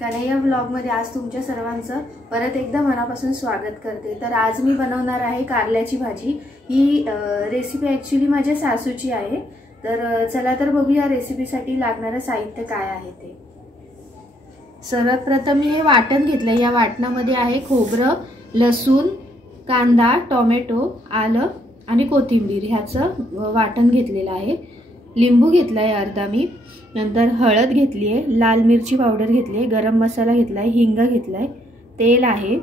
कन्हैया व्लॉगमध्ये आज तुमच्या सर्वांचं परत एकदा मनापासून स्वागत करते। तर आज मी बनवणार आहे कारल्याची भाजी। ही रेसिपी ॲक्च्युअली माझ्या सासूची आहे। तर चला तर बघूया रेसिपीसाठी लागणारं साहित्य काय आहे ते। सर्वात प्रथम मी हे वाटण घेतलं। या वाटणामध्ये आहे खोबरं, लसूण, कांदा, टोमॅटो, आलं आणि कोथिंबीर ह्याचं वाटण घेतलेलं आहे। लिंबू घेतलाय अर्धा मी, नंतर हळद घेतली आहे, लाल मिरची पावडर घेतली आहे, गरम मसाला घेतलाय, हिंग घेतलाय, तेल आहे,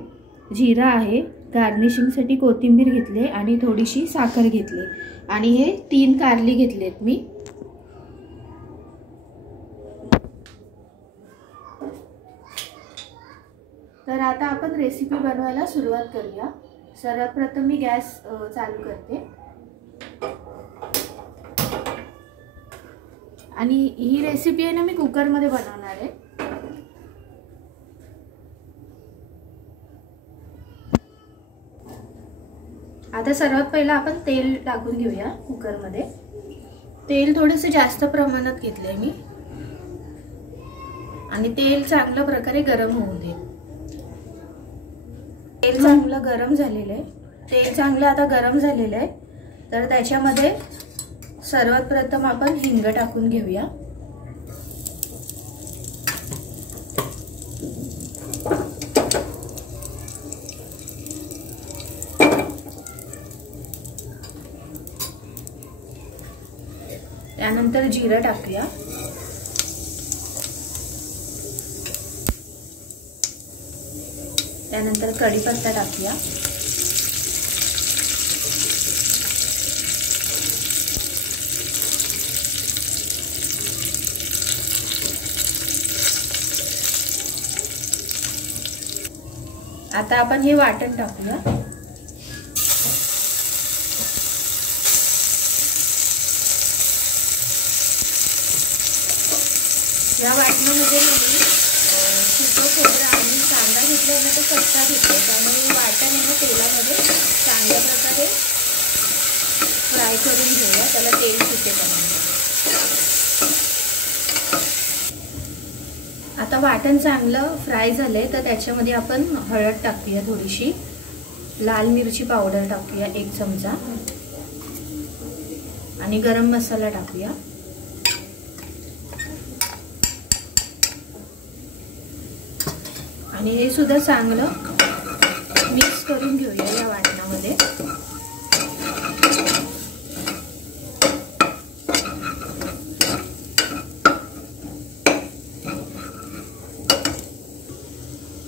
जिरा आहे, गार्निशिंगसाठी कोथिंबीर घेतली आणि थोडीशी साखर घेतली आणि हे 3 कारली घेतलेत मी। तर आता आपण रेसिपी बनवायला सुरुवात करूया। सर्वात प्रथम मी गॅस चालू करते आणि ही रेसिपी आहे ना मी कुकर मध्ये बनवणार आहे। आता सर्वात पहिला आपण तेल टाकून घेऊया कुकर मध्ये। तेल थोडेसे जास्त प्रमाणात घेतले मी आणि तेल चांगल्या प्रकारे गरम होऊ दे। तेल चांगलं गरम झालेलं आहे। तेल चांगलं आता गरम झालेलं आहे। तर त्याच्यामध्ये सर्वात प्रथम आपण हिंग टाकून घेऊया। त्यानंतर जिरं टाकूया। त्यानंतर कढीपत्ता टाकूया। आता आपण हे वाटण टाकूया। या वाटणामध्ये मी सुकं खोबरं आणि कांदा घेतला ना, तो कच्चा घेतला, त्यामुळे वाटण आहे ना तेलामध्ये चांगल्या प्रकारे फ्राय करून घेऊया, त्याला तेल सुटेपर्यंत। आता वाटण चांगलं फ्राय झाले तर त्याच्यामध्ये आपण हळद टाकूया, थोडीशी लाल मिरची पावडर टाकूया 1 चमचा आणि गरम मसाला टाकूया आणि हे सुद्धा चांगलं मिक्स करून घेऊया या वाटणामध्ये।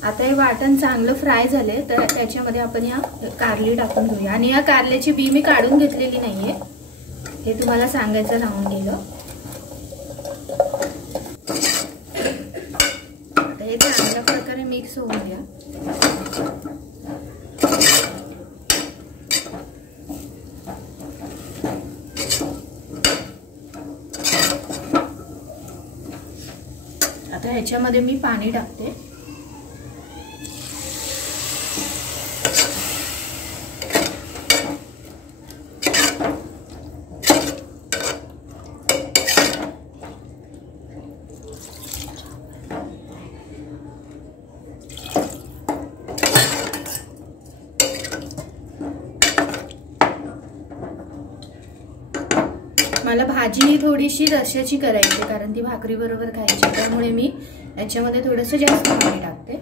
आता हे वाटण चांगलं फ्राय झाले तर त्याच्यामध्ये आपण या कारली टाकून घेऊया आणि या कारल्याची बी मी काढून घेतलेली नाहीये, हे तुम्हाला सांगायचं राहून गेलं। आता हे चांगल्या प्रकारे मिक्स होऊन द्या। आता ह्याच्यामध्ये मी पाणी टाकते। मला भाजी थोडीशी रश्याची करायची, कारण ती भाकरी बरोबर खायची, त्यामुळे मी याच्यामध्ये थोडंसं जास्त पाणी टाकते।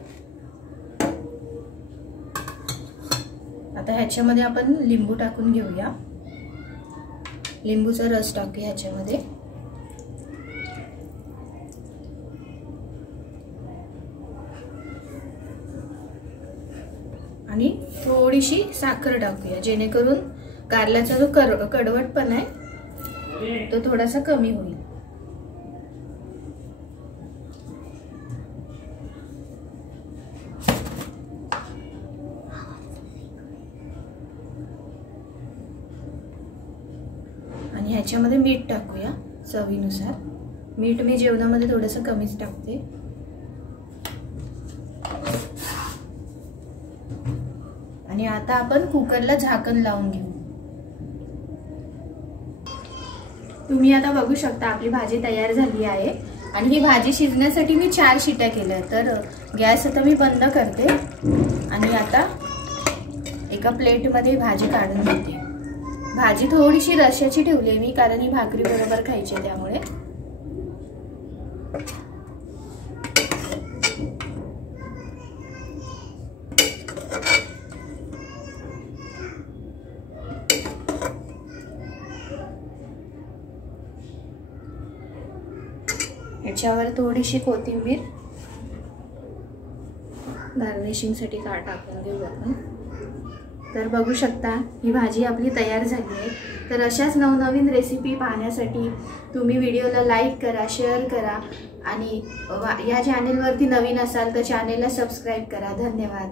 आता ह्याच्यामध्ये आपण लिंबू टाकून घेऊया। लिंबूचा रस टाकूया ह्याच्यामध्ये आणि थोडीशी साखर टाकूया, जेणेकरून कारल्याचा जो कडवटपणा आहे तो थोडासा कमी होईल। आणि ह्याच्यामध्ये मीठ टाकूया चवीनुसार। मीठ मी जेवणामध्ये थोडंसं कमीच टाकते। आणि आता आपण कुकरला झाकण लावून घेऊ। तुम्ही आता बघू शकता आपली भाजी तयार झाली आहे। आणि ही भाजी शिजण्यासाठी मी 4 शिट्या केल्या। तर गॅस आता मी बंद करते आणि आता एका प्लेटमध्ये भाजी काढून घेते। भाजी थोडीशी रश्याची ठेवली आहे मी, कारण ही भाकरी बरोबर खायची आहे त्यामुळे। याच्यावर थोडीशी कोथिंबीर गार्निशिंगसाठी टाकून घेऊ आपण। तर बघू शकता ही भाजी आपली तयार झाली आहे। तर अशाच नवनवीन रेसिपी पाहण्यासाठी तुम्ही व्हिडिओला लाईक करा, शेअर करा आणि या चॅनेलवरती नवीन असाल तर चॅनेलला सबस्क्राईब करा। धन्यवाद।